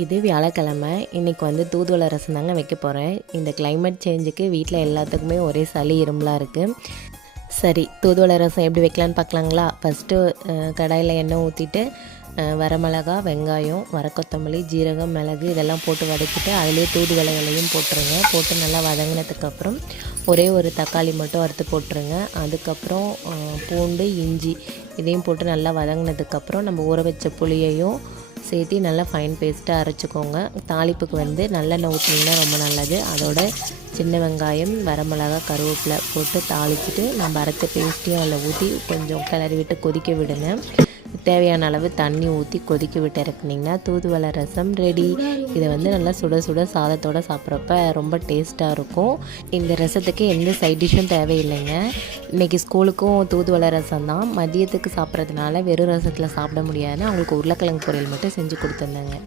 இது வியாழக்கிழமை. இன்றைக்கி வந்து தூதுவளை ரசம் தாங்க வைக்க போகிறேன். இந்த கிளைமேட் சேஞ்சுக்கு வீட்டில் எல்லாத்துக்குமே ஒரே சளி இருமலாக இருக்குது. சரி, தூதுவளை ரசம் எப்படி வைக்கலான்னு பார்க்கலாங்களா? ஃபஸ்ட்டு கடாயில் எண்ணெய் ஊற்றிட்டு வரமிளகா, வெங்காயம், கொத்தமல்லி, ஜீரகம், மிளகு இதெல்லாம் போட்டு வதக்கிட்டு அதிலே தூதுவளைகளையும் போட்டுருங்க. போட்டு நல்லா வதங்கினதுக்கப்புறம் ஒரே ஒரு தக்காளி மட்டும் வறுத்து போட்டுருங்க. அதுக்கப்புறம் பூண்டு, இஞ்சி இதையும் போட்டு நல்லா வதங்கினதுக்கப்புறம் நம்ம ஊற வச்ச புளியையும் சேர்த்து நல்லா ஃபைன் பேஸ்ட்டாக அரைச்சிக்கோங்க. தாளிப்புக்கு வந்து நல்லெண்ணெய் ஊற்றினீங்கன்னா ரொம்ப நல்லது. அதோட சின்ன வெங்காயம், வரமிளகா, கருவேப்பிலை போட்டு தாளிச்சிட்டு நம்ம அரைச்ச பேஸ்ட்டையும் அதில் ஊற்றி கொஞ்சம் கிளறி விட்டு கொதிக்க விடுங்க. தேவையான அளவு தண்ணி ஊற்றி கொதிக்க விட்டு இறக்குனிங்கன்னா தூதுவளை ரசம் ரெடி. இதை வந்து நல்லா சுட சுட சாதத்தோடு சாப்பிட்றப்ப ரொம்ப டேஸ்ட்டாக இருக்கும். இந்த ரசத்துக்கு எந்த சைட் டிஷ்ஷும் தேவையில்லைங்க. இன்றைக்கி ஸ்கூலுக்கும் தூதுவளை ரசம் தான். மதியத்துக்கு சாப்பிட்றதுனால வெறும் ரசத்தில் சாப்பிட முடியாதுன்னு அவங்களுக்கு உருளைக்கிழங்கு பொரியல் மட்டும் செஞ்சு கொடுத்துருந்தேங்க.